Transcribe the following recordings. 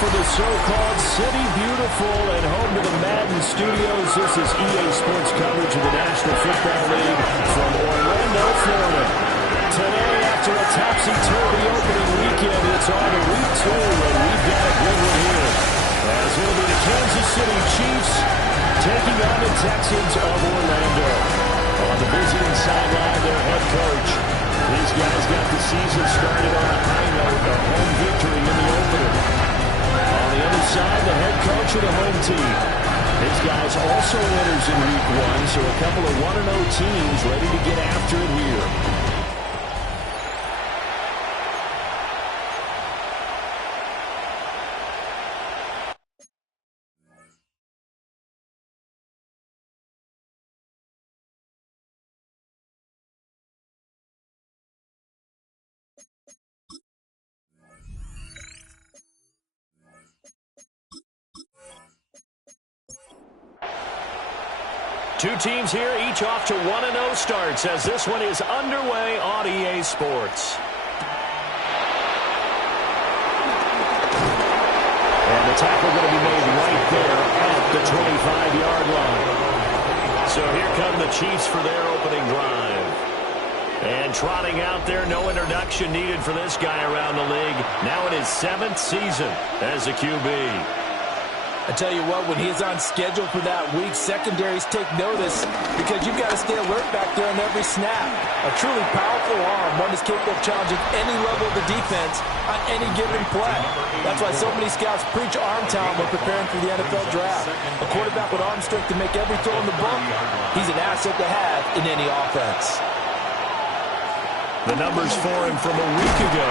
for the so-called City Beautiful and home to the Madden Studios. This is EA Sports coverage of the National Football League from Orlando, Florida. Today, after a topsy-turvy opening weekend, it's on to week 2, and we've got a good one here. As it'll be the Kansas City Chiefs taking on the Texans of Orlando. On the visiting sideline, their head coach. These guys got the season started on a high note, a home victory in the opener. On the other side, the head coach of the home team. His guys also winners in week 1, so a couple of 1-0 teams ready to get after it here. Two teams here, each off to 1-0 starts as this one is underway on EA Sports. And the tackle going to be made right there at the 25-yard line. So here come the Chiefs for their opening drive. And trotting out there, no introduction needed for this guy around the league. Now in his 7th season as a QB. I tell you what, when he's on schedule for that week, secondaries take notice because you've got to stay alert back there on every snap. A truly powerful arm, one is capable of challenging any level of the defense on any given play. That's why so many scouts preach arm talent when preparing for the NFL draft. A quarterback with arm strength to make every throw in the book, he's an asset to have in any offense. The numbers for him from a week ago,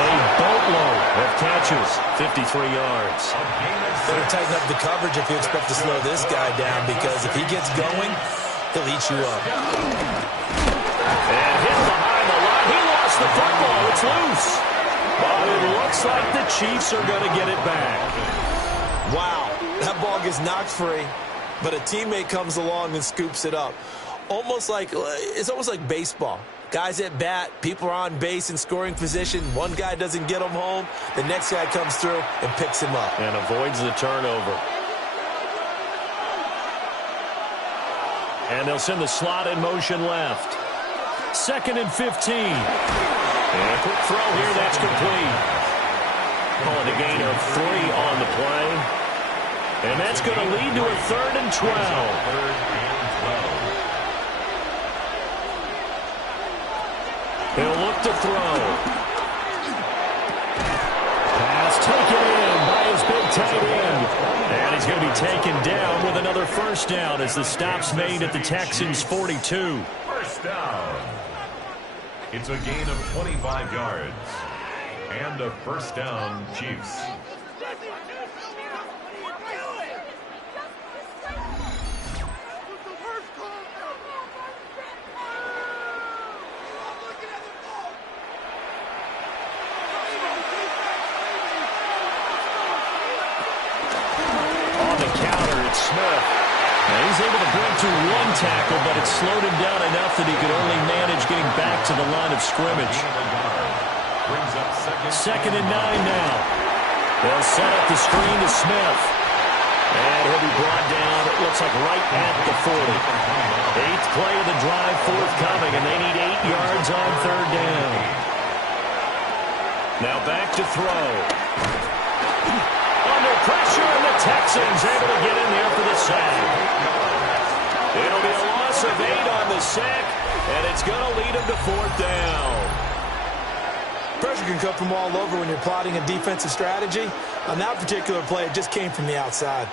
a boatload of catches, 53 yards. Better tighten up the coverage if you expect to slow this guy down, because if he gets going, he'll eat you up. And hit behind the line. He lost the football. It's loose. But it looks like the Chiefs are going to get it back. Wow, that ball gets knocked free, but a teammate comes along and scoops it up. It's almost like baseball. Guys at bat, people are on base in scoring position. One guy doesn't get him home. The next guy comes through and picks him up. And avoids the turnover. And they'll send the slot in motion left. 2nd and 15. And a quick throw here, that's complete. Calling a gain of 3 on the play. And that's going to lead to a 3rd and 12. He'll look to throw. Pass taken in by his big tight end. And he's going to be taken down with another first down as the stop's made at the Texans' 42. First down. It's a gain of 25 yards. And a first down, Chiefs. He's able to break through 1 tackle, but it slowed him down enough that he could only manage getting back to the line of scrimmage. 2nd and 9 now. They'll set up the screen to Smith. And he'll be brought down, it looks like right at the 40. 8th play of the drive forthcoming, and they need 8 yards on 3rd down. Now back to throw. Under pressure, and the Texans able to get in there for the sack. It'll be a loss of 8 on the sack, and it's going to lead them to 4th down. Pressure can come from all over when you're plotting a defensive strategy. On that particular play, it just came from the outside.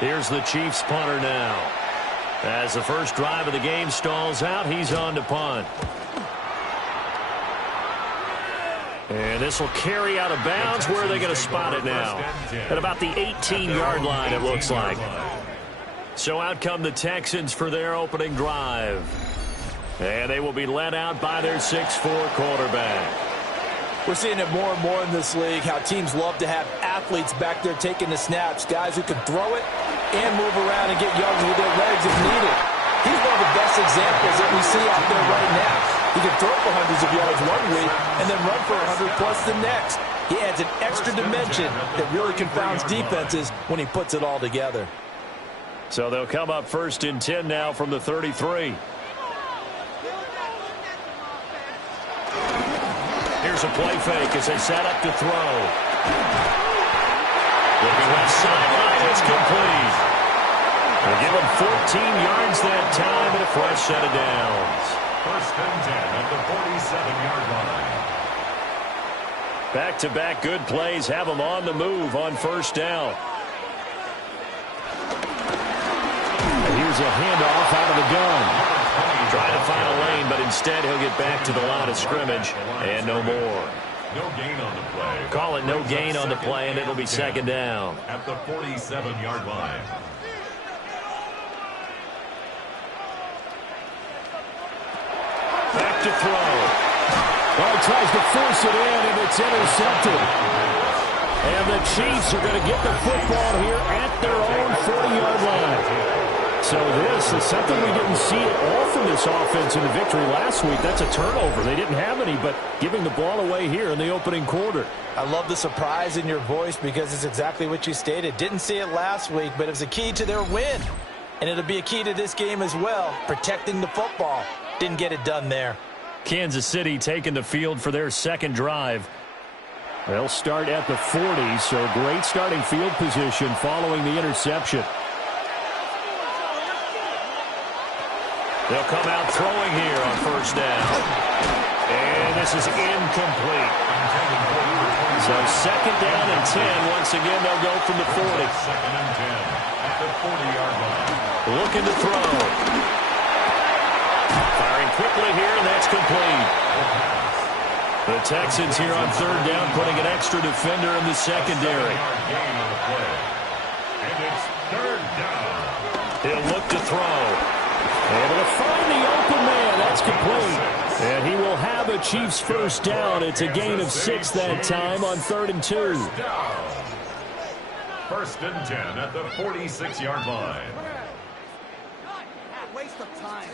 Here's the Chiefs punter now. As the first drive of the game stalls out, he's on to punt. And this will carry out of bounds. Where are they going to spot it now? At about the 18-yard line, it looks like. So out come the Texans for their opening drive. And they will be led out by their 6'4" quarterback. We're seeing it more and more in this league, how teams love to have athletes back there taking the snaps, guys who can throw it and move around and get yards with their legs if needed. He's one of the best examples that we see out there right now. He can throw for hundreds of yards one week and then run for 100+ the next. He adds an extra dimension that really confounds defenses when he puts it all together. So they'll come up 1st and 10 now from the 33. Here's a play fake as they set up to throw. Looking left sideline, it's complete. They'll give him 14 yards that time and a fresh set of downs. 1st and 10 at the 47-yard line. Back-to-back good plays have him on the move on 1st down. And here's a handoff out of the gun. Trying to find a lane, but instead he'll get back to the line of scrimmage and no more. No gain on the play. Call it no gain on the play, and it'll be 2nd down. At the 47-yard line. Back to throw. Well, he tries to force it in, and it's intercepted. And the Chiefs are going to get the football here at their own 40-yard line. So this is something we didn't see at all from this offense in the victory last week. That's a turnover. They didn't have any, but giving the ball away here in the opening quarter. I love the surprise in your voice because it's exactly what you stated. Didn't see it last week, but it was a key to their win. And it'll be a key to this game as well, protecting the football. Didn't get it done there. Kansas City taking the field for their 2nd drive. They'll start at the 40, so great starting field position following the interception. They'll come out throwing here on 1st down. And this is incomplete. So 2nd down and 10. Once again, they'll go from the 40. 2nd and 10 at the 40-yard line. Looking to throw. Firing quickly here, and that's complete. The Texans here on 3rd down, putting an extra defender in the secondary. Gain on the play. And it's 3rd down. He'll look to throw. Able to find the open man. That's complete. And he will have a Chiefs 1st down. It's a gain of 6 that time on 3rd and 2. 1st and 10 at the 46-yard line. Waste of time.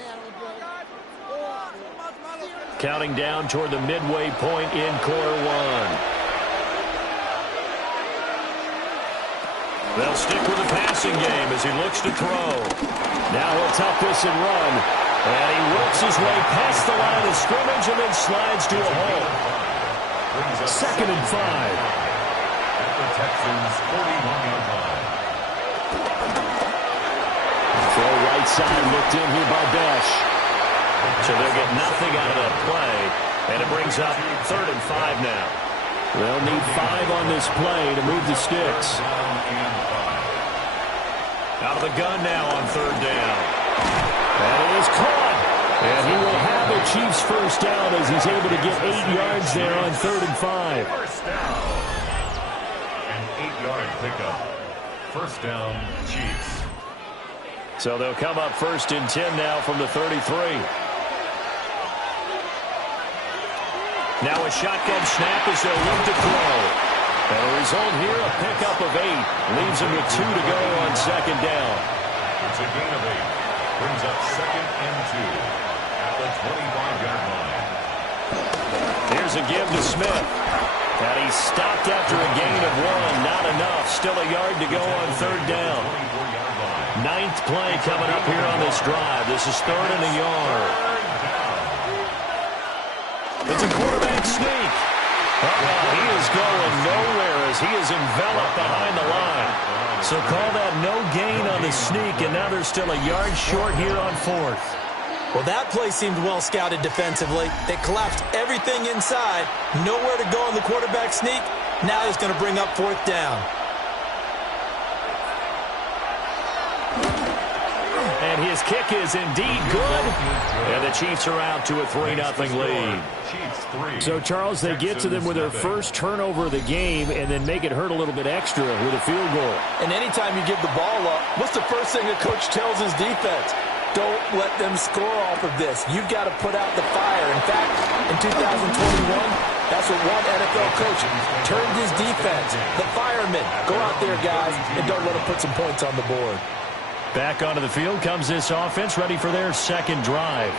Counting down toward the midway point in quarter 1. They'll stick with the passing game as he looks to throw. Now he'll tuck this and run. And he works his way past the line of scrimmage and then slides to a hole. 2nd and 5. At the Texans' 41-yard line. Throw right side looked in here by Besh. So they'll get nothing out of that play. And it brings up 3rd and 5 now. They'll need 5 on this play to move the sticks. Out of the gun now on 3rd down. And it is caught. And he will have a Chiefs 1st down as he's able to get 8 yards there on 3rd and 5. 1st down. An 8-yard pickup. 1st down, Chiefs. So they'll come up 1st and 10 now from the 33. Now a shotgun snap as they'll look to throw. And the result here, a pickup of 8. Leaves him with 2 to go on 2nd down. It's a gain of 8. Brings up 2nd and 2 at the 25-yard line. Here's a give to Smith. And he's stopped after a gain of 1. Not enough. Still a yard to go on 3rd down. 9th play coming up here on this drive. This is 3rd and a yard. It's a quarterback sneak. He is going nowhere as he is enveloped behind the line. So call that no gain on the sneak, and now they're still a yard short here on 4th. Well, that play seemed well scouted defensively. They collapsed everything inside. Nowhere to go on the quarterback sneak. Now it's going to bring up 4th down. And his kick is indeed good. And the Chiefs are out to a 3-0 lead. So, Charles, they get to them with their first turnover of the game and then make it hurt a little bit extra with a field goal. And anytime you give the ball up, what's the first thing a coach tells his defense? Don't let them score off of this. You've got to put out the fire. In fact, in 2021, that's what one NFL coach turned his defense. The firemen. Go out there, guys, and don't let them put some points on the board. Back onto the field comes this offense, ready for their second drive.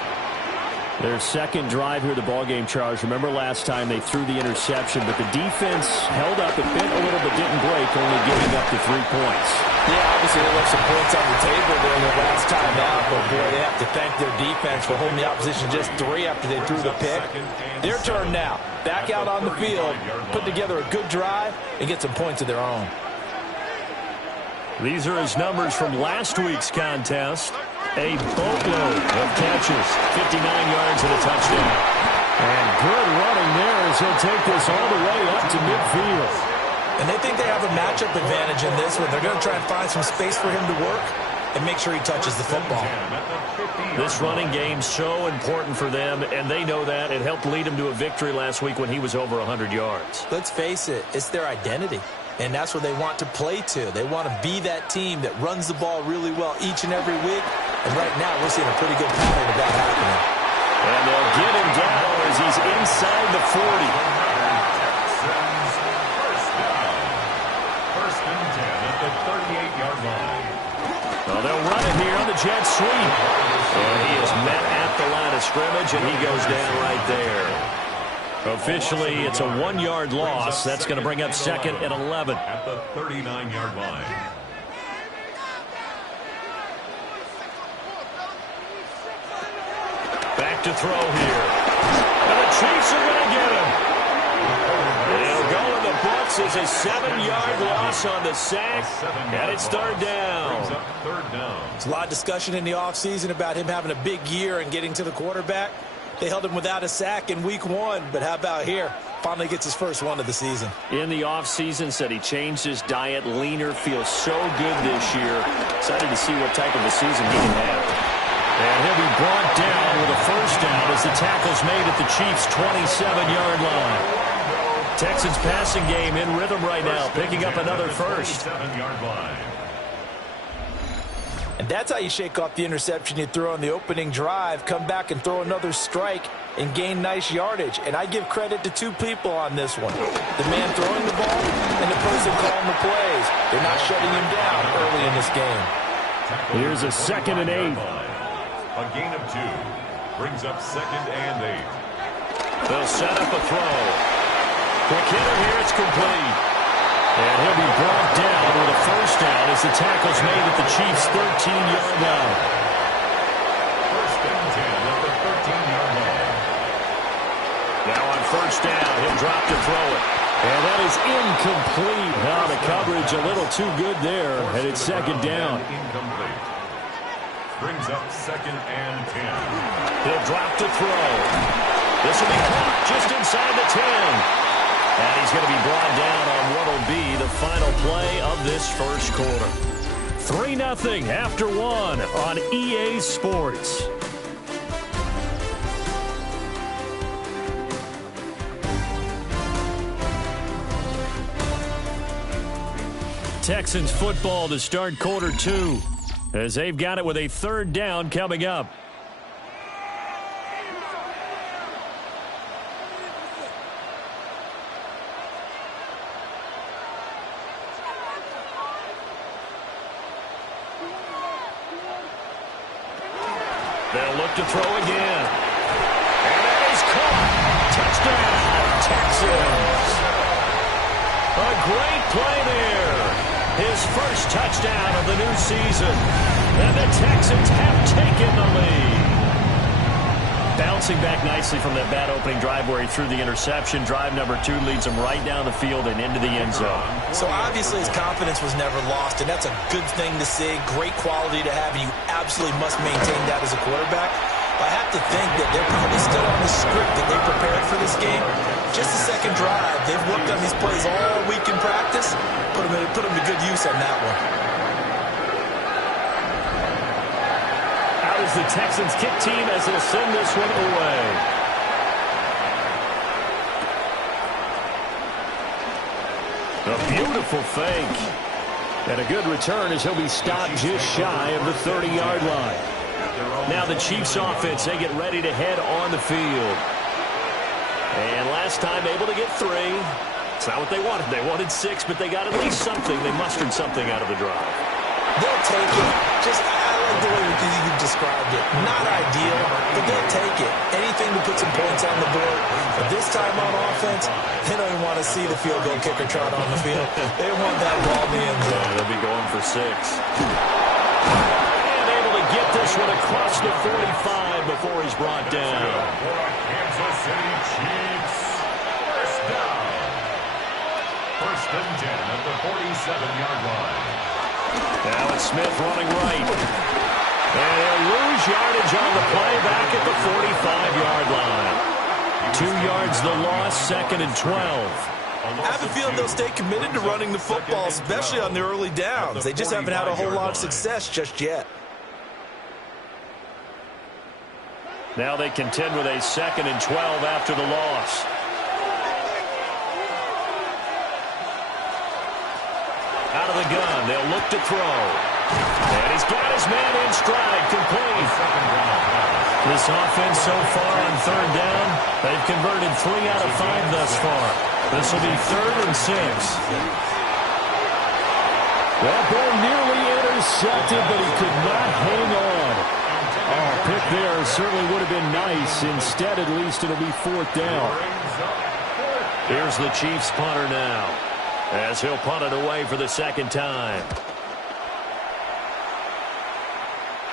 Their second drive here, the ballgame, Charles. Remember last time they threw the interception, but the defense held up. It bent a little but didn't break, only giving up the 3 points. Yeah, obviously they left some points on the table during the last time out, but boy, they have to thank their defense for holding the opposition just 3 after they threw the pick. Their turn now. Back out on the field, put together a good drive, and get some points of their own. These are his numbers from last week's contest. A boatload of catches, 59 yards and a touchdown. And good running there as he'll take this all the way up to midfield. And they think they have a matchup advantage in this one. They're going to try and find some space for him to work and make sure he touches the football. This running game's so important for them, and they know that. It helped lead him to a victory last week when he was over 100 yards. Let's face it, it's their identity. And that's what they want to play to. They want to be that team that runs the ball really well each and every week. And right now, we're seeing a pretty good pattern of that happening. And they'll get him down as he's inside the 40. First and 10 at the 38-yard line. Well, they'll run it here on the jet sweep. And he is met at the line of scrimmage, and he goes down right there. Officially, it's a 1-yard loss. That's going to bring up second and 11. At the 39-yard line. Back to throw here. And the Chiefs are going to get him. They'll go in the books as a 7-yard loss on the sack. And it's third down. There's a lot of discussion in the offseason about him having a big year and getting to the quarterback. They held him without a sack in week 1, but how about here? Finally gets his first one of the season. In the offseason, said he changed his diet, leaner, feels so good this year. Excited to see what type of a season he can have. And he'll be brought down with a first down as the tackle's made at the Chiefs' 27-yard line. Texans passing game in rhythm right now, picking up another first. 27-yard line. And that's how you shake off the interception you threw on the opening drive, come back and throw another strike and gain nice yardage. And I give credit to 2 people on this one. The man throwing the ball and the person calling the plays. They're not shutting him down early in this game. Here's a second and 8. A gain of 2. Brings up second and 8. They'll set up a throw. Quick hitter here, it's complete. And he'll be brought down with a first down as the tackle's made at the Chiefs' 13-yard line. First and 10 at the 13-yard line. Now on first down, he'll drop to throw it. And that is incomplete. Now the coverage a little too good there, and it's second down. Incomplete. Brings up second and 10. He'll drop to throw. This will be caught just inside the 10. And he's going to be brought down on what will be the final play of this first quarter. 3-0 after 1 on EA Sports. Texans football to start quarter 2 as they've got it with a third down coming up. They'll look to throw again. And that is caught. Touchdown, Texans. A great play there. His first touchdown of the new season. And the Texans have taken the lead. Bouncing back nicely from that bad opening drive where he threw the interception. Drive number 2 leads him right down the field and into the end zone. So obviously his confidence was never lost, and that's a good thing to see. Great quality to have, and you absolutely must maintain that as a quarterback. I have to think that they're probably still on the script that they prepared for this game. Just the second drive. They've worked on these plays all week in practice. Put them to good use on that one. Out is the Texans kick team as they'll send this one away. A beautiful fake. And a good return as he'll be stopped just shy of the 30-yard line. Now the Chiefs offense, they get ready to head on the field. And last time able to get 3. It's not what they wanted. They wanted 6, but they got at least something. They mustered something out of the drive. They'll take it. I like the way you described it. Not ideal, but they'll take it. Anything to put some points on the board. But this time on offense, they don't even want to see the field goal kicker trot on the field. They want that ball in the end zone. They'll be going for 6. And able to get this one across the 45 before he's brought down. Kansas City Chiefs. First down. First and 10 at the 47-yard line. Now it's Smith running right. And he'll lose yardage on the play back at the 45-yard line. 2 yards the loss, 2nd and 12. I have a feeling they'll stay committed to running the football, especially on the early downs. They just haven't had a whole lot of success just yet. Now they contend with a 2nd and 12 after the loss. Out of the gun, they'll look to throw. And he's got his man in stride, complete. This offense so far on 3rd down, they've converted 3 out of 5 thus far. This will be 3rd and 6. That ball nearly intercepted, but he could not hang on. Oh, pick there certainly would have been nice. Instead, at least, it'll be 4th down. Here's the Chiefs punter now, as he'll punt it away for the 2nd time.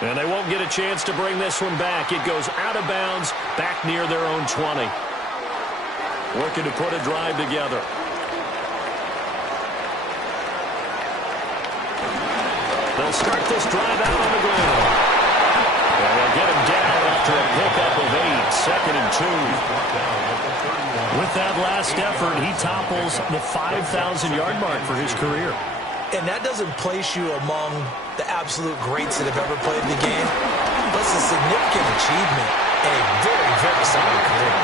And they won't get a chance to bring this one back. It goes out of bounds, back near their own 20. Working to put a drive together. They'll start this drive out on the ground. And they'll get him down after a pickup of 8, 2nd and 2. With that last effort, he topples the 5,000-yard mark for his career. And that doesn't place you among the absolute greats that have ever played the game. But it's a significant achievement and a very, very solid career.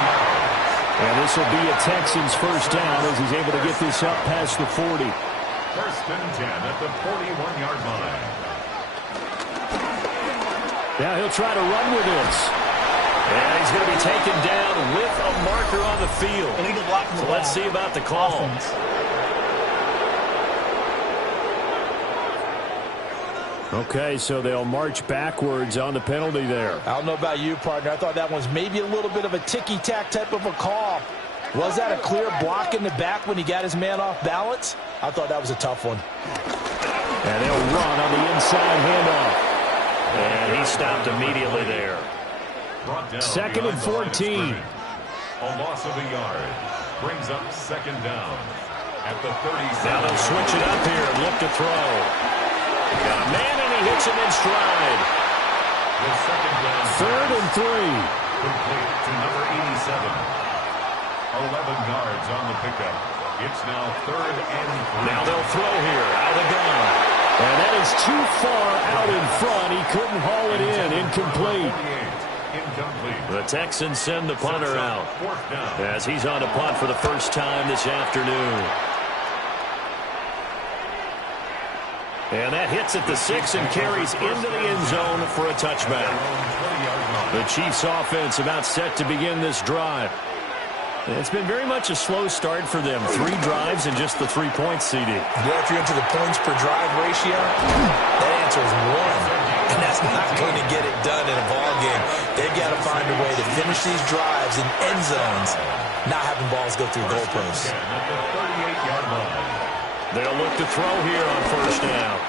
And this will be a Texans first down as he's able to get this up past the 40. First and 10 at the 41-yard line. Now he'll try to run with this. And he's going to be taken down with a marker on the field. Illegal block in the So let's see about the call. Offense. Okay, so they'll march backwards on the penalty there. I don't know about you, partner. I thought that was maybe a little bit of a ticky-tack type of a call. Was that a clear block in the back when he got his man off balance? I thought that was a tough one. And they'll run on the inside handoff. And he stopped immediately there. 2nd and 14. A loss of a yard. Brings up 2nd down. At the 37. Now they'll switch it up here and look to throw. Got a man and he hits him in stride. The 2nd down. 3rd and 3. Complete to number 87. 11 yards on the pickup. It's now 3rd and 3. Now they'll throw here out of the gun. And that is too far out in front. He couldn't haul it in. Incomplete. Incomplete. The Texans send the punter out as he's on a punt for the first time this afternoon. And that hits at the 6 and carries into the end zone for a touchback. The Chiefs offense about set to begin this drive. It's been very much a slow start for them. 3 drives and just the 3 points, CD. Yeah, if you're into the points per drive ratio, that answer is 1. And that's not going to get it done in a ball game. They've got to find a way to finish these drives in end zones, not having balls go through goalposts. At the 38-yard line. They'll look to throw here on first down.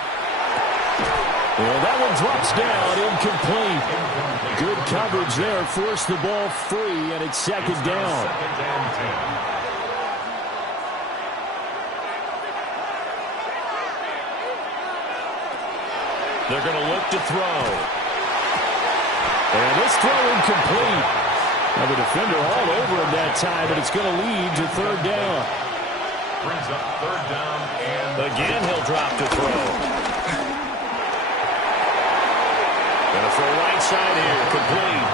Well, that one drops down, incomplete. Good coverage there, forced the ball free, and it's 2nd down. 2nd and 10. They're going to look to throw. And this throw incomplete. Now the defender all over him that time, but it's going to lead to 3rd down. Brings up 3rd down and Again, he'll drop to throw. Going to throw right side here, complete.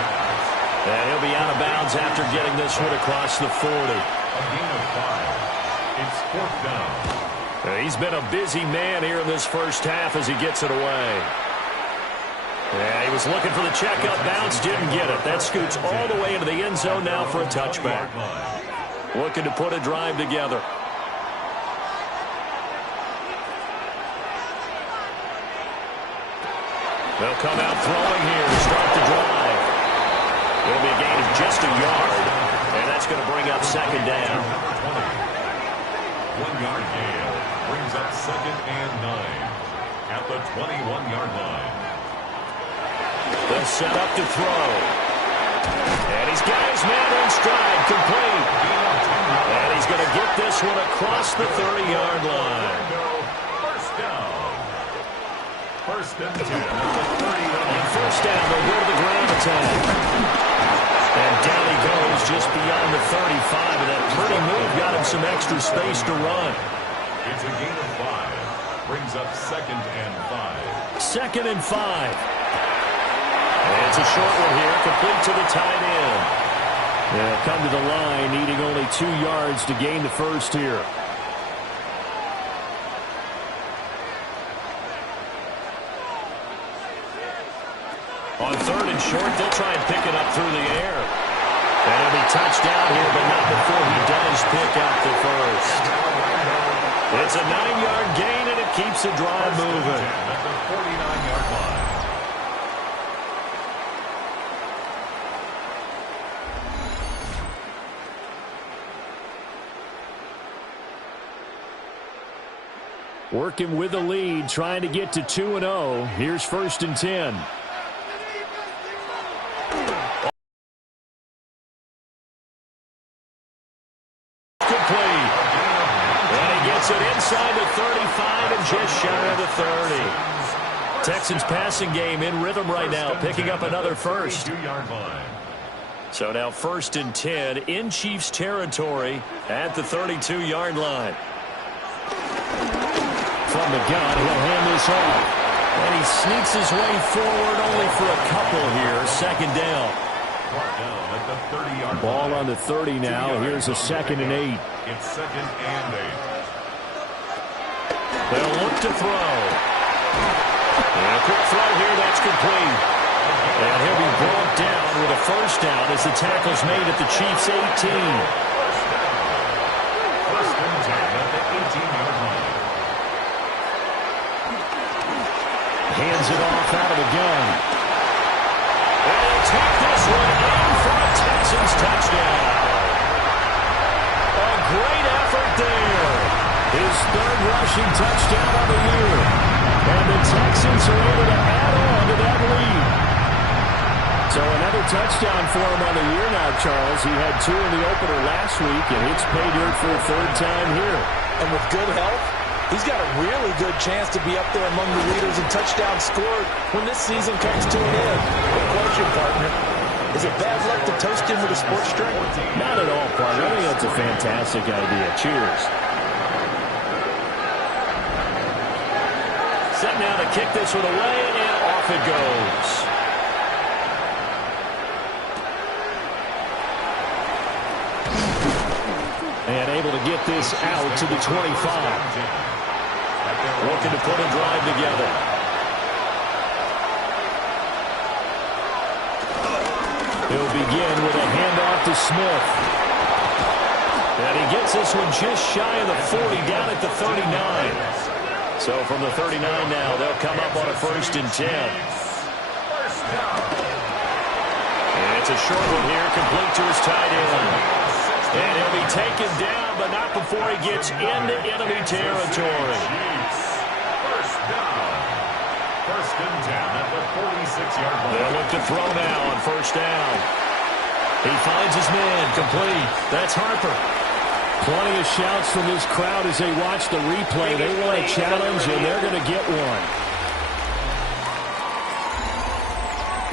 And he'll be out of bounds after getting this one across the 40. a gain of 5. It's 4th down. He's been a busy man here in this first half as he gets it away. Yeah, he was looking for the checkup bounce, didn't get it. That scoots all the way into the end zone now for a touchback. Looking to put a drive together. They'll come out throwing here to start the drive. It'll be a gain of just a yard, and that's going to bring up second down. 1-yard gain brings up 2nd and 9 at the 21-yard line. They'll set up to throw. And he's got his man in stride, complete. And he's going to get this one across the 30-yard line. First down. First and 10 at the 30-yard On first down, they'll go to the ground attack. And down he goes just beyond the 35. And that pretty move got him some extra space to run. It's a gain of 5. Brings up 2nd and 5. 2nd and 5. And it's a short one here, complete to the tight end. They'll come to the line, needing only 2 yards to gain the first here. On 3rd and short, they'll try and pick it up through the air. And it'll be touchdown here, but not before he does pick up the first. It's a 9-yard gain, and it keeps the drive moving. At the 49-yard line. Working with the lead, trying to get to 2-0. Here's 1st and 10. Complete. And he gets it inside the 35 and just shy of the 30. Texans passing game in rhythm right now, picking up another first. 32-yard line. So now 1st and 10 in Chiefs territory at the 32-yard line. From the gun, he'll hand this off. And he sneaks his way forward only for a couple here. 2nd down. Down at the 30-yard Ball line. on the 30 now. Here's a 2nd and 8. It's 2nd and 8. They'll look to throw. And a quick throw here. That's complete. And he'll be brought down with a first down as the tackle's made at the Chiefs' 18. First and 10 at the 18-yard line. Hands it off out of the gun. And he'll take this one in for a Texans touchdown. A great effort there. His 3rd rushing touchdown on the year. And the Texans are able to add on to that lead. So another touchdown for him on the year now, Charles. He had 2 in the opener last week, and it's pay dirt for a 3rd time here. And with good health, he's got a really good chance to be up there among the leaders in touchdowns scored when this season comes to an end. Good question, partner. Is it bad luck to toast him with a sports drink? Not at all, partner. I think that's a fantastic idea. Cheers. Set now to kick this one away, and off it goes. And able to get this out to the 25. Looking to put a drive together. He'll begin with a handoff to Smith. And he gets this one just shy of the 40, down at the 39. So from the 39 now, they'll come up on a 1st and 10. And it's a short one here, complete to his tight end. And he'll be taken down, but not before he gets into enemy territory. First down. First and 10 at the 46-yard line. They'll look to throw now on 1st down. He finds his man, complete. That's Harper. Plenty of shouts from this crowd as they watch the replay. They want a challenge, and they're going to get one.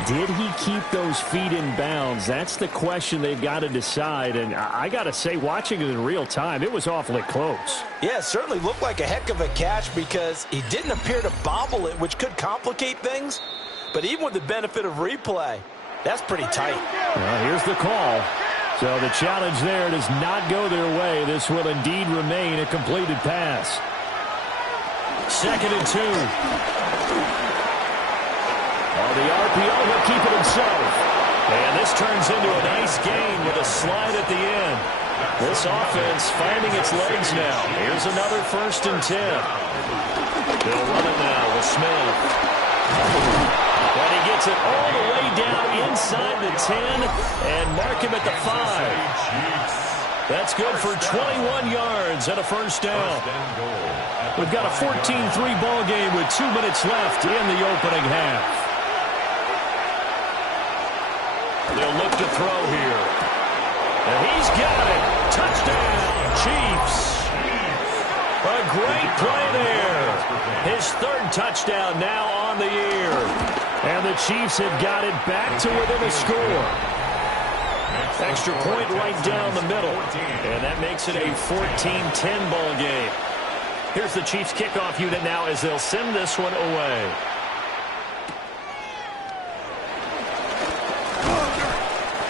Did he keep those feet in bounds? That's the question they've got to decide. And I got to say, watching it in real time, it was awfully close. Yeah, it certainly looked like a heck of a catch because he didn't appear to bobble it, which could complicate things. But even with the benefit of replay, that's pretty tight. Well, here's the call. So the challenge there does not go their way. This will indeed remain a completed pass. 2nd and 2. On the RPO, he'll keep it himself. And this turns into a nice gain with a slide at the end. This offense finding its legs now. Here's another 1st and 10. They'll run it now with Smith. And he gets it all the way down inside the 10 and mark him at the 5. That's good for 21 yards and a first down. We've got a 14-3 ball game with 2 minutes left in the opening half. They'll look to throw here. And he's got it. Touchdown, Chiefs. A great play there. His third touchdown now on the year. And the Chiefs have got it back to within a score. Extra point right down the middle. And that makes it a 14-10 ball game. Here's the Chiefs kickoff unit now as they'll send this one away.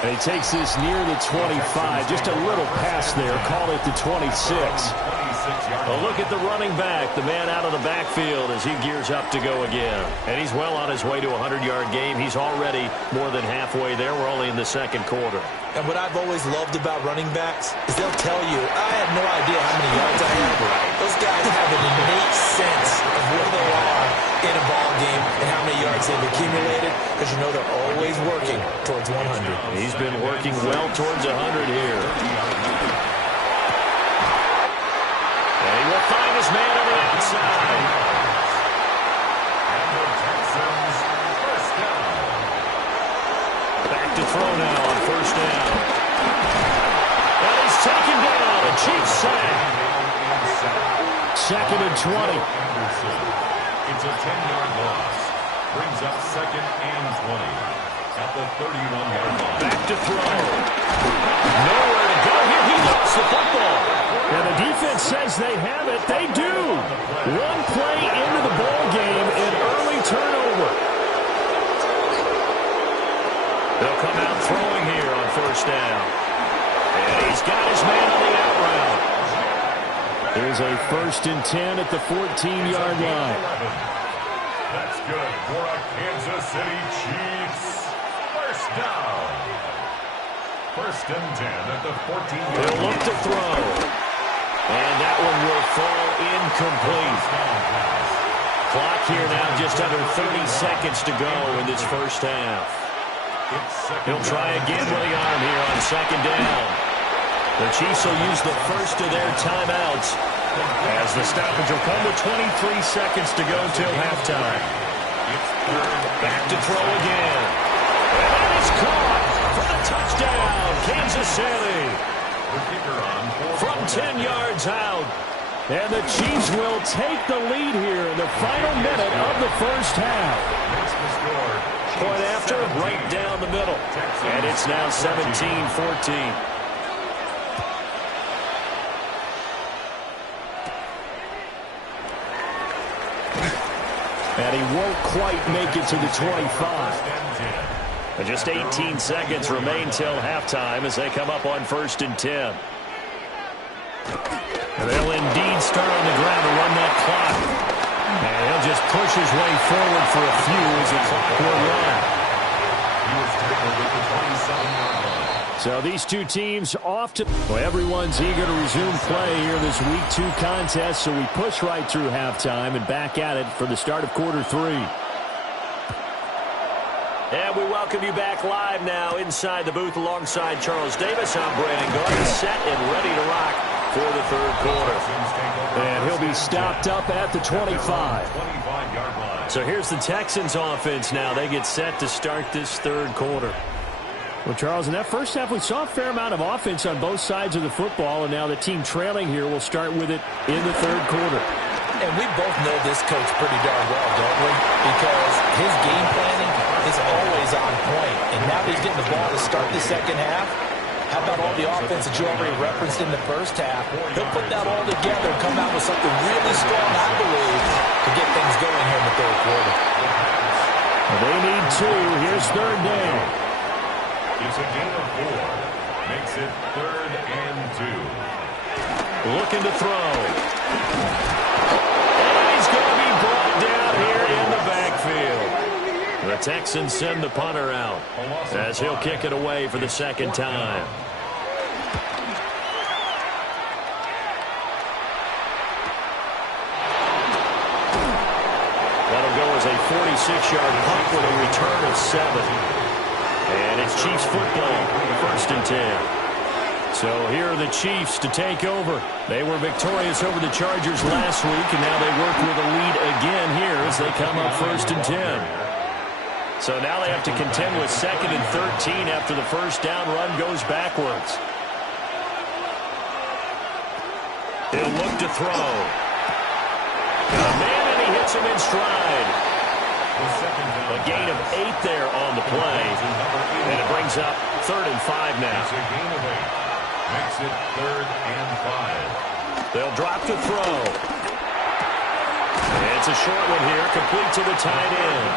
And he takes this near the 25. Just a little pass there. Call it the 26. A look at the running back, the man out of the backfield as he gears up to go again. And he's well on his way to a 100-yard game. He's already more than halfway there. We're only in the second quarter. And what I've always loved about running backs is they'll tell you, I have no idea how many yards I have. Those guys have an innate sense of where they are in a ball game and how many yards they've accumulated, because you know they're always working towards 100. He's been working well towards 100 here. And he will find his man on the outside. And the Texans first down. Back to throw now on first down. And he's taken down. A Chiefs sack. Second and 20. It's a 10-yard loss. Brings up second and 20 at the 31-yard line. Back to throw. Nowhere to go here. He lost the football. And the defense says they have it. They do. One play into the ball game, an early turnover. They'll come out throwing here on first down. And he's got his man on the out route. There's a 1st and 10 at the 14-yard line. That's good for a Kansas City Chiefs. First down. 1st and 10 at the 14-yard line. They'll look to throw. And that one will fall incomplete. Clock here now just under 30 seconds to go in this first half. He'll try again with the arm here on second down. The Chiefs will use the first of their timeouts as the stoppage will come with 23 seconds to go till halftime. Back to throw again. And that is caught for the touchdown, Kansas City. From 10 yards out. And the Chiefs will take the lead here in the final minute of the first half. Point after, right down the middle. And it's now 17-14. And he won't quite make it to the 25. And just 18 seconds remain till halftime as they come up on 1st and 10. And they'll indeed start on the ground to run that clock. And he'll just push his way forward for a few as the clock will run. He was tackled at the 27-yard line. So these two teams off to... Well, everyone's eager to resume play here this Week 2 contest, so we push right through halftime and back at it for the start of quarter 3. And we welcome you back live now inside the booth alongside Charles Davis. I'm Brandon Garden, set and ready to rock for the third quarter. And he'll be stopped up at the 25. So here's the Texans offense now. They get set to start this third quarter. Well, Charles, in that first half, we saw a fair amount of offense on both sides of the football, and now the team trailing here will start with it in the third quarter. And we both know this coach pretty darn well, don't we? Because his game planning is always on point. And now that he's getting the ball to start the second half, how about all the offense that you already referenced in the first half? He'll put that all together and come out with something really strong, I believe, to get things going here in the third quarter. Well, they need 2. Here's third down. It's a gain of 4. Makes it 3rd and 2. Looking to throw. And he's going to be brought down here in the backfield. The Texans send the punter out as he'll kick it away for the second time. That'll go as a 46-yard punt with a return of 7. And it's Chiefs football, 1st and 10. So here are the Chiefs to take over. They were victorious over the Chargers last week, and now they work with a lead again here as they come up 1st and 10. So now they have to contend with 2nd and 13 after the first down run goes backwards. He'll look to throw. Got a man, and he hits him in stride. A gain of 8 there on the play. And it brings up 3rd and 5 now. It's a gain of 8. Makes it 3rd and 5. They'll drop to throw. It's a short one here, complete to the tight end.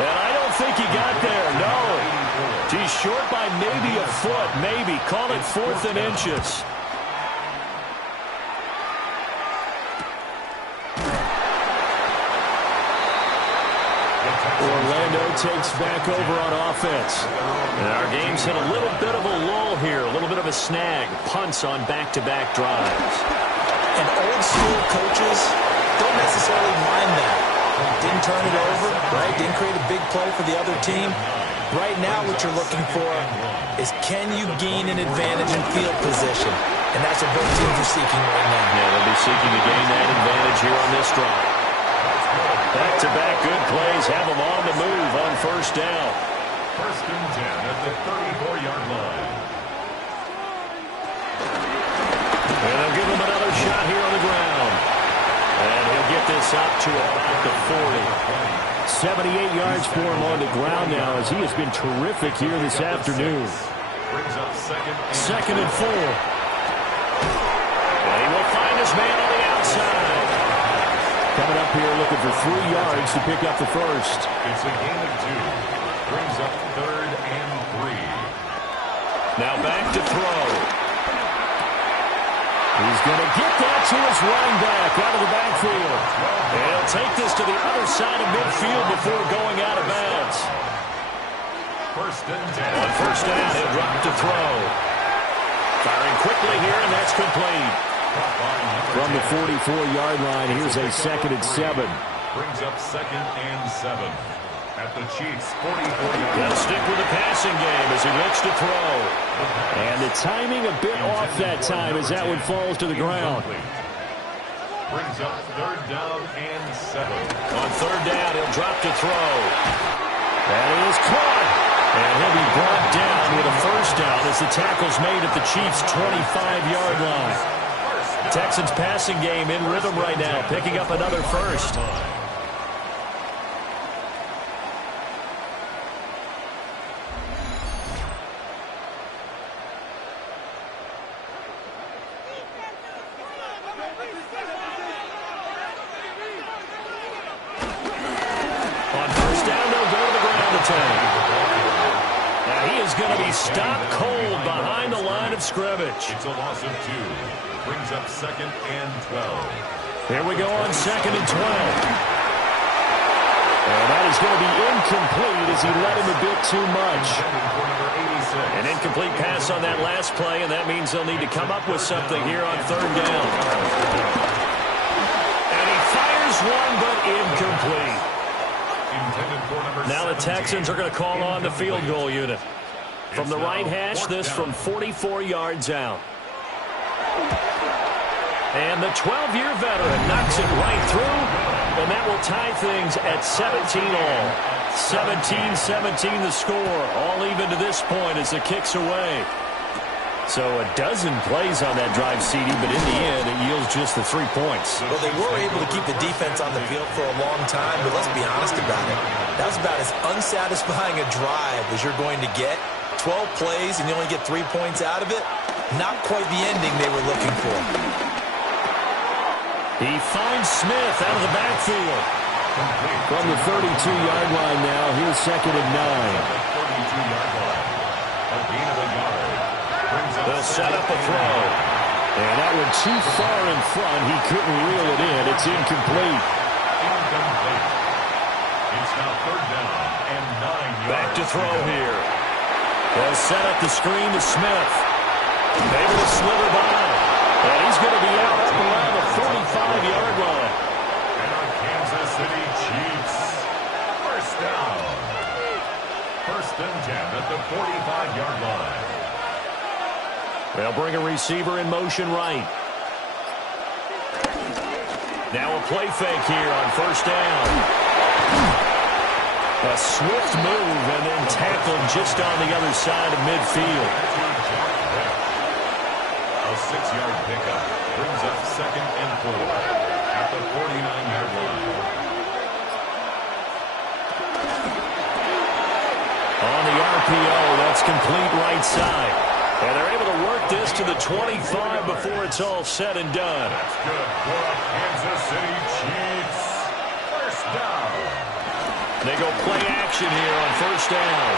And I don't think he got there, no. He's short by maybe a foot, maybe. Call it 4th and inches. Orlando takes back over on offense. And our game's hit a little bit of a lull here, a little bit of a snag. Punts on back-to-back drives. And old-school coaches don't necessarily mind that. Didn't turn it over, right? Didn't create a big play for the other team. Right now what you're looking for is can you gain an advantage in field position? And that's what both teams are seeking right now. Yeah, they'll be seeking to gain that advantage here on this drive. Back-to-back good plays have them on the move on 1st down. 1st and 10 at the 34-yard line. And they'll give him another shot here on the ground. And he'll get this up to about the 40. 78 yards for him on the ground now as he has been terrific here this afternoon. Brings up 2nd and 4. And he will find his man on the outside. Coming up here looking for 3 yards to pick up the first. It's a gain of 2. Brings up 3rd and 3. Now back to throw. He's going to get that to his running back out of the backfield. And he'll take this to the other side of midfield before going out of bounds. 1st and 10. On 1st down, he'll drop to throw. Firing quickly here, and that's complete. From the 44-yard line, here's a 2nd and 7. Brings up 2nd and 7. At the Chiefs' 44-yard They'll stick with the passing game as he looks to throw. And the timing a bit off that time as that one falls to the ground. Brings up 3rd down and 7. On 3rd down, he'll drop to throw. That is caught. And he'll be brought down with a 1st down as the tackle's made at the Chiefs' 25-yard line. Texans passing game in rhythm right now, picking up another first. On 1st down, they'll go to the ground attack. Now he is going to be stopped cold behind the line of scrimmage. It's a loss of 2. Brings up 2nd and 12. Here we go on 2nd and 12. And that is going to be incomplete as he let him a bit too much. An incomplete pass on that last play, and that means they'll need to come up with something here on 3rd down. And he fires one, but incomplete. Now the Texans are going to call on the field goal unit. From the right hash, this from 44 yards out. And the 12-year veteran knocks it right through, and that will tie things at 17 all. 17-17 the score, all even to this point as the kick's away. So a dozen plays on that drive, CD, but in the end, it yields just the 3 points. Well, they were able to keep the defense on the field for a long time, but let's be honest about it. That was about as unsatisfying a drive as you're going to get. 12 plays and you only get 3 points out of it. Not quite the ending they were looking for. He finds Smith out of the backfield. From the 32-yard line now, here's 2nd and 9. They'll set up a throw. And that one too far in front. He couldn't reel it in. It's incomplete. It's now 3rd down and 9 yards. Back to throw here. They'll set up the screen to Smith. Able to slither by. And he's going to be out up around the 45-yard line. And our Kansas City Chiefs First and 10 at the 45-yard line. They'll bring a receiver in motion right. Now a play fake here on first down. A swift move and then tackled just on the other side of midfield. A 6-yard pickup brings up 2nd and 4 at the 49-yard line. On the RPO, that's complete right side. And they're able to work this to the 25 before it's all said and done. That's good for the Kansas City Chiefs. First down. They go play action here on first down.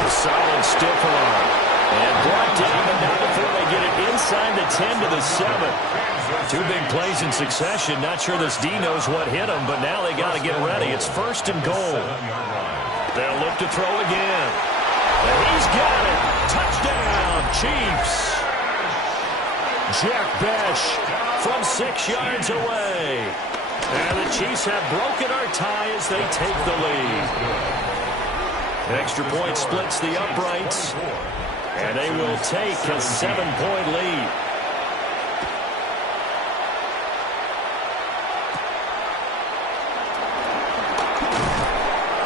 A solid stiff arm. And brought down, but not before they get it inside the 10 to the 7. Two big plays in succession. Not sure this D knows what hit them, but now they got to get ready. It's first and goal. They'll look to throw again. And he's got it. Touchdown, Chiefs. Jack Besh from 6 yards away. And the Chiefs have broken our tie as they take the lead. Extra point splits the uprights. And they will take a 7-point lead.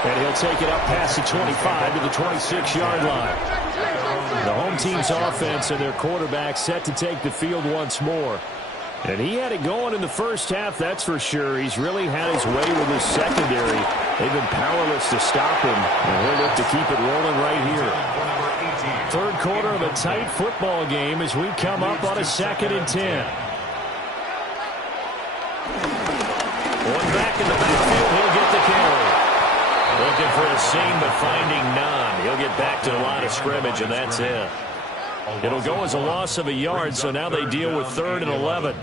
And he'll take it up past the 25 to the 26-yard line. The home team's offense and their quarterback set to take the field once more. And he had it going in the first half, that's for sure. He's really had his way with his secondary. They've been powerless to stop him, and he'll look to keep it rolling right here. Third quarter of a tight football game as we come up on a 2nd and 10. One back in the backfield, he'll get the carry. Looking for a seam, but finding none. He'll get back to the line of scrimmage, and that's it. It'll go as a loss of a yard, so now they deal with 3rd and 11.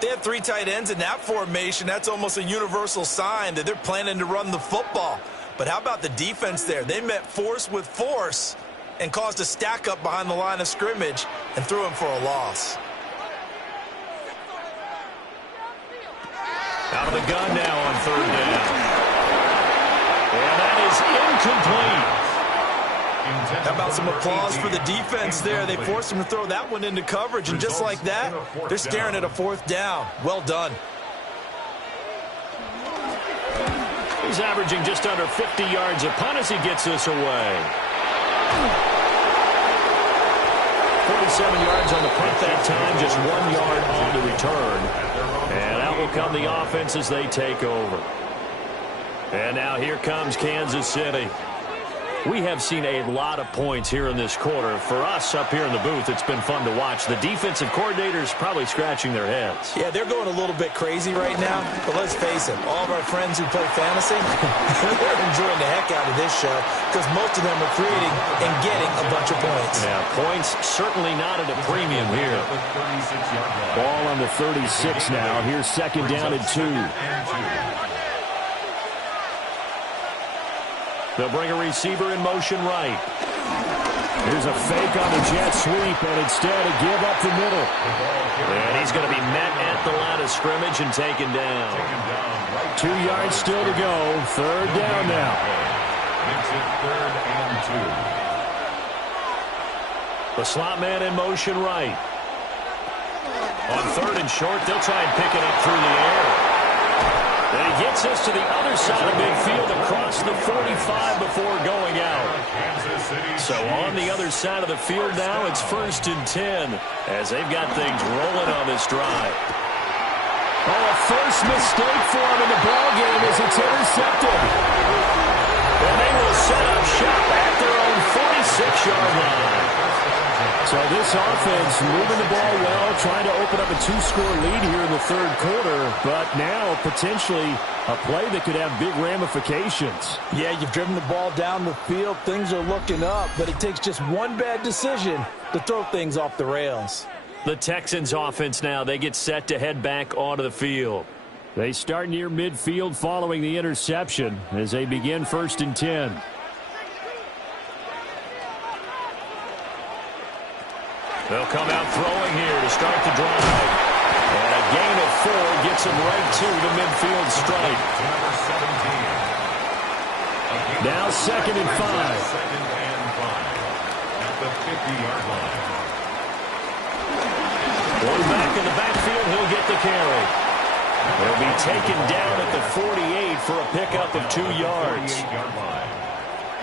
They have 3 tight ends in that formation. That's almost a universal sign that they're planning to run the football. But how about the defense there? They met force with force and caused a stack up behind the line of scrimmage and threw him for a loss. Out of the gun now on 3rd down. And that is incomplete. How about some applause for the defense there? They forced him to throw that one into coverage, and just like that, they're staring at a 4th down. Well done. He's averaging just under 50 yards a punt as he gets this away. 47 yards on the punt that time, just 1 yard on the return. And out will come the offense as they take over. And now here comes Kansas City. We have seen a lot of points here in this quarter. For us up here in the booth, it's been fun to watch. The defensive coordinators probably scratching their heads. Yeah, they're going a little bit crazy right now. But let's face it, all of our friends who play fantasy, they're enjoying the heck out of this show because most of them are creating and getting a bunch of points. Yeah, points certainly not at a premium here. Ball on the 36 now. Here's 2nd down and 2. They'll bring a receiver in motion right. Here's a fake on the jet sweep, and instead a give up the middle. And he's going to be met at the line of scrimmage and taken down. 2 yards still to go. 3rd down now. Makes it 3rd and 2. The slot man in motion right. On 3rd and short, they'll try and pick it up through the air. And he gets us to the other side of midfield across the 45 before going out. So on the other side of the field now, it's 1st and 10 as they've got things rolling on this drive. Oh, a first mistake for him in the ballgame as it's intercepted. And they will set up shop at their own 46-yard line. So this offense moving the ball well, trying to open up a 2-score lead here in the 3rd quarter, but now potentially a play that could have big ramifications. Yeah, you've driven the ball down the field. Things are looking up, but it takes just one bad decision to throw things off the rails. The Texans offense now, they get set to head back onto the field. They start near midfield following the interception as they begin 1st and 10. They'll come out throwing here to start the drive. And a gain of 4 gets them right to the midfield stripe. Now 2nd and 5. 50-yard line. One back in the backfield, he'll get the carry. He'll be taken down at the 48 for a pickup of 2 yards. 48-yard line.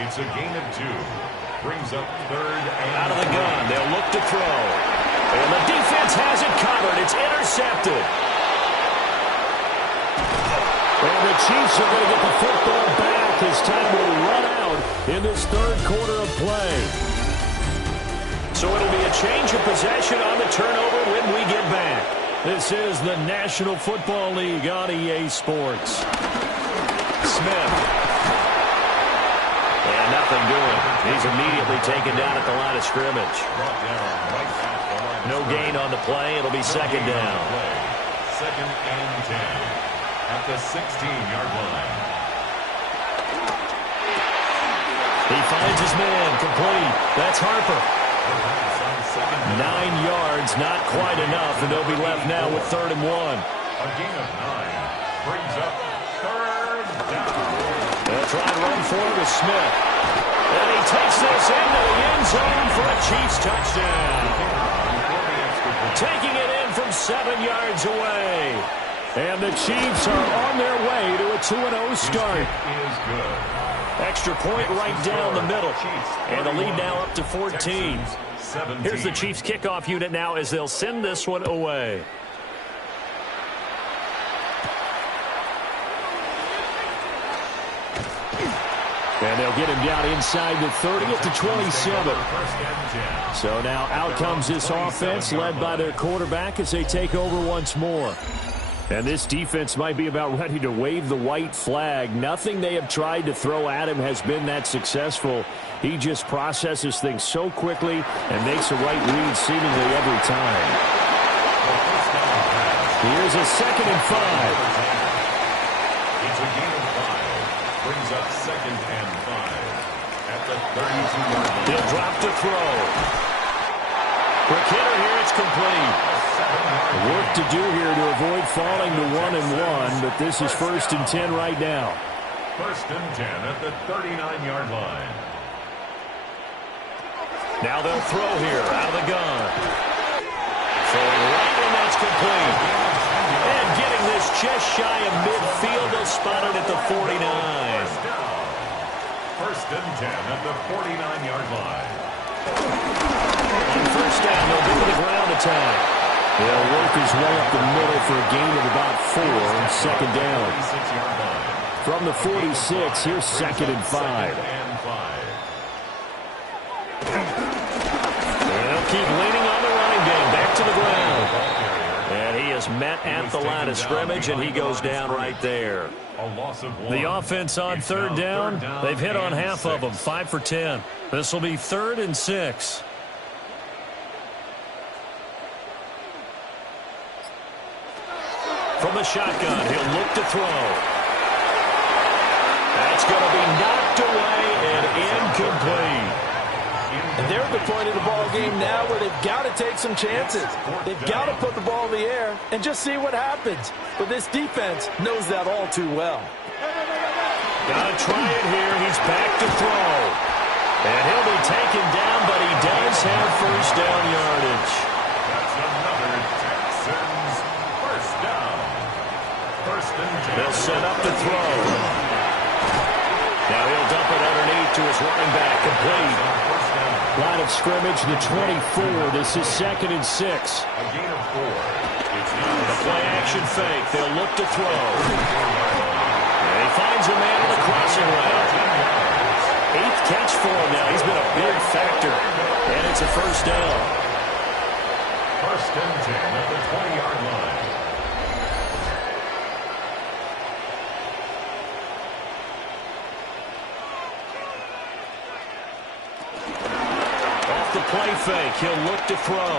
It's a gain of 2. Brings up third and out of the gun. They'll look to throw. And the defense has it covered. It's intercepted. And the Chiefs are going to get the football back as time will run out in this third quarter of play. So it'll be a change of possession on the turnover when we get back. This is the National Football League on EA Sports. Smith. And nothing doing. He's immediately taken down at the line of scrimmage. No gain on the play. It'll be second down. Second and 10 at the 16-yard line. He finds his man. Complete. That's Harper. 9 yards, not quite enough, and they'll be left now with 3rd and 1. A gain of 9 brings up third down. They'll try and run for it with Smith. And he takes this into the end zone for a Chiefs touchdown. Taking it in from 7 yards away. And the Chiefs are on their way to a 2-0 start. Is good. Extra point right down the middle. And the lead now up to 14. Here's the Chiefs kickoff unit now as they'll send this one away. And they'll get him down inside the 30 at the 27. So now out comes this offense led by their quarterback as they take over once more. And this defense might be about ready to wave the white flag. Nothing they have tried to throw at him has been that successful. He just processes things so quickly and makes a right read seemingly every time. Here's a 2nd and 5. It's a gain of 5. Brings up 2nd and 5 at the 32-yard line. He'll drop to throw. Quick hitter here, it's complete. Work to do here to avoid falling to 1 and 1, but this is 1st and 10 right now. 1st and 10 at the 39-yard line. Now they'll throw here out of the gun. Throwing right, and that's complete. And getting this just shy of midfield, they'll spot it at the 49. 1st and 10 at the 49-yard line. On 1st down, they'll go to the ground attack. They'll work his way up the middle for a gain of about 4 on 2nd down. From the 46, here's 2nd and 5. They'll keep leaning on the running game. Back to the ground. And he is met at the line of scrimmage, and he goes down right there. The offense on 3rd down, they've hit on half of them, 5 for 10. This will be 3rd and 6. From the shotgun, he'll look to throw. That's going to be knocked away and incomplete. And they're at the point of the ball game now where they've got to take some chances. They've got to put the ball in the air and just see what happens. But this defense knows that all too well. Got to try it here. He's back to throw. And he'll be taken down, but he does have 1st down yardage. That's another Texans 1st down. 1st and 10. They'll set up to throw. Now he'll dump it underneath to his running back. Complete. Line of scrimmage, the 24. This is 2nd and 6. A gain of 4. The play action fake. They'll look to throw. And he finds a man on the crossing route. 8th catch for him now. He's been a big factor. And it's a 1st down. 1st and 10 at the 20-yard line. Off the play fake, he'll look to throw.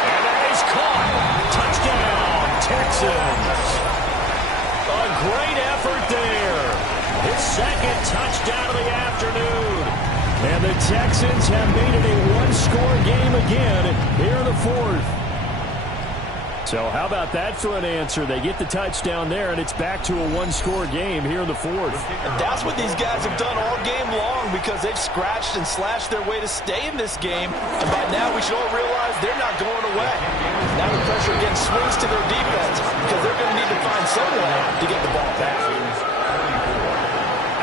And that is caught. Touchdown, Texans. A great effort there. His 2nd touchdown of the afternoon. And the Texans have made it a 1-score game again here in the 4th. So how about that for an answer? They get the touchdown there, and it's back to a 1-score game here in the 4th. And that's what these guys have done all game long, because they've scratched and slashed their way to stay in this game. And by now, we should all realize they're not going away. Now the pressure again swings to their defense because they're going to need to find some way to get the ball back.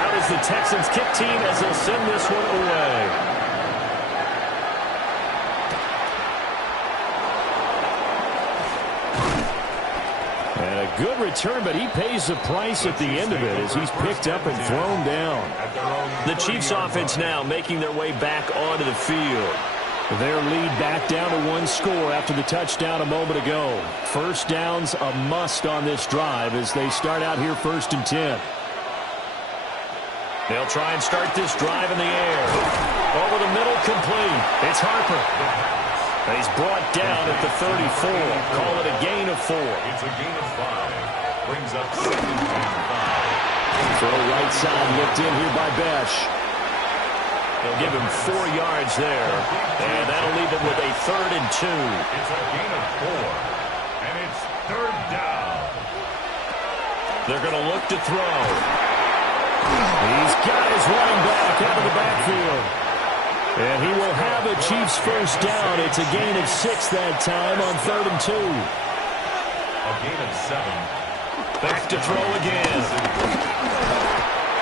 Out is the Texans kick team as they'll send this one away. Good return, but he pays the price at the end of it as he's picked up and thrown down. The Chiefs offense now making their way back onto the field. Their lead back down to 1 score after the touchdown a moment ago. First down's a must on this drive as they start out here 1st and 10. They'll try and start this drive in the air. Over the middle, complete. It's Harper. He's brought down at the 34. Call it a gain of 4. It's a gain of 5. Brings up 2nd and 5. Throw right side looked in here by Besh. They'll give him 4 yards there. And that'll leave him with a 3rd and 2. It's a gain of 4. And it's 3rd down. They're going to look to throw. He's got his running back out of the backfield. And he will have a Chiefs first down. It's a gain of 6 that time on 3rd and 2. A gain of 7. Back to throw again.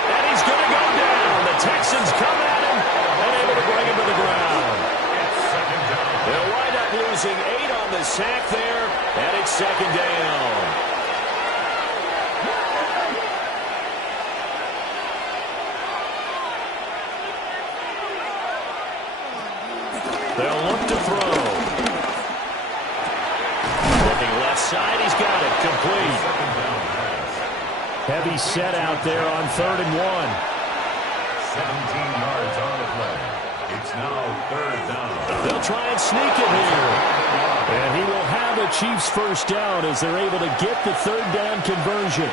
And he's going to go down. The Texans come at him, unable to bring him to the ground. It's 2nd down. They'll wind up losing 8 on the sack there, and it's 2nd down. They'll look to throw. Looking left side, he's got it. Complete. Heavy set out there on 3rd and 1. 17 yards on the play. It's now 3rd down. They'll try and sneak it here. And he will have a Chiefs first down as they're able to get the 3rd down conversion.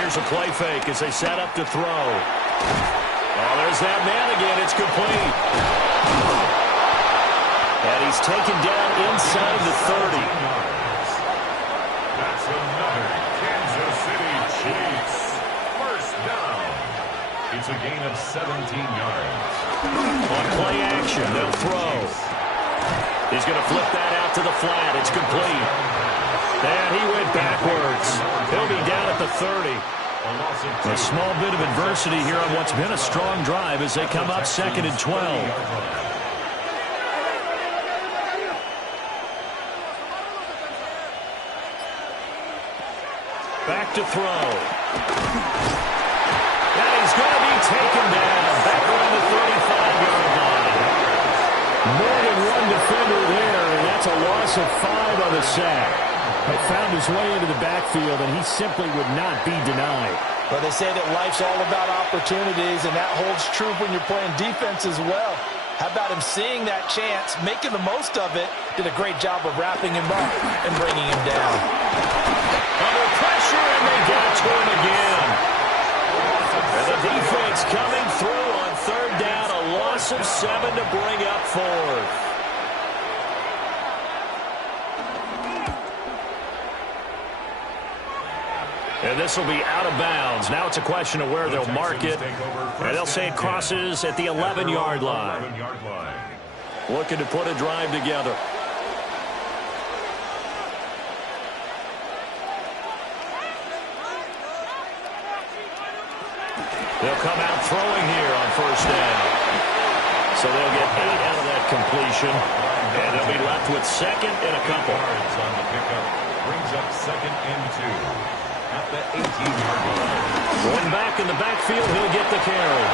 Here's a play fake as they set up to throw. Oh, there's that man again. It's complete. And he's taken down inside the 30. That's another Kansas City Chiefs first down. It's a gain of 17 yards. On play action, they'll throw. He's going to flip that out to the flat. It's complete. And he went backwards. He'll be down at the 30. A small bit of adversity here on what's been a strong drive as they come up 2nd and 12. Back to throw. And he's going to be taken down back around the 35-yard line. More than one defender there, and that's a loss of 5 on the sack. He found his way into the backfield, and he simply would not be denied. But they say that life's all about opportunities, and that holds true when you're playing defense as well. How about him seeing that chance, making the most of it, did a great job of wrapping him up and bringing him down. Under pressure, and they got to him again. And the defense coming through on 3rd down, a loss of 7 to bring up 4th. And this will be out of bounds. Now it's a question of where they'll mark it. And they'll say it crosses at the 11-yard line. Looking to put a drive together. They'll come out throwing here on 1st down. So they'll get 8 out of that completion. And they'll be left with 2nd and a couple. On the pickup brings up 2nd and 2. At the 18-yard line. Going back in the backfield, he'll get the carry.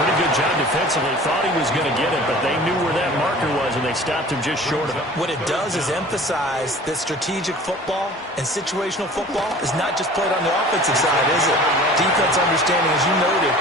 Pretty good job defensively. Thought he was going to get it, but they knew where that marker was, and they stopped him just short of it. What it does is emphasize that strategic football and situational football is not just played on the offensive side, is it? Defense understanding, as you noted,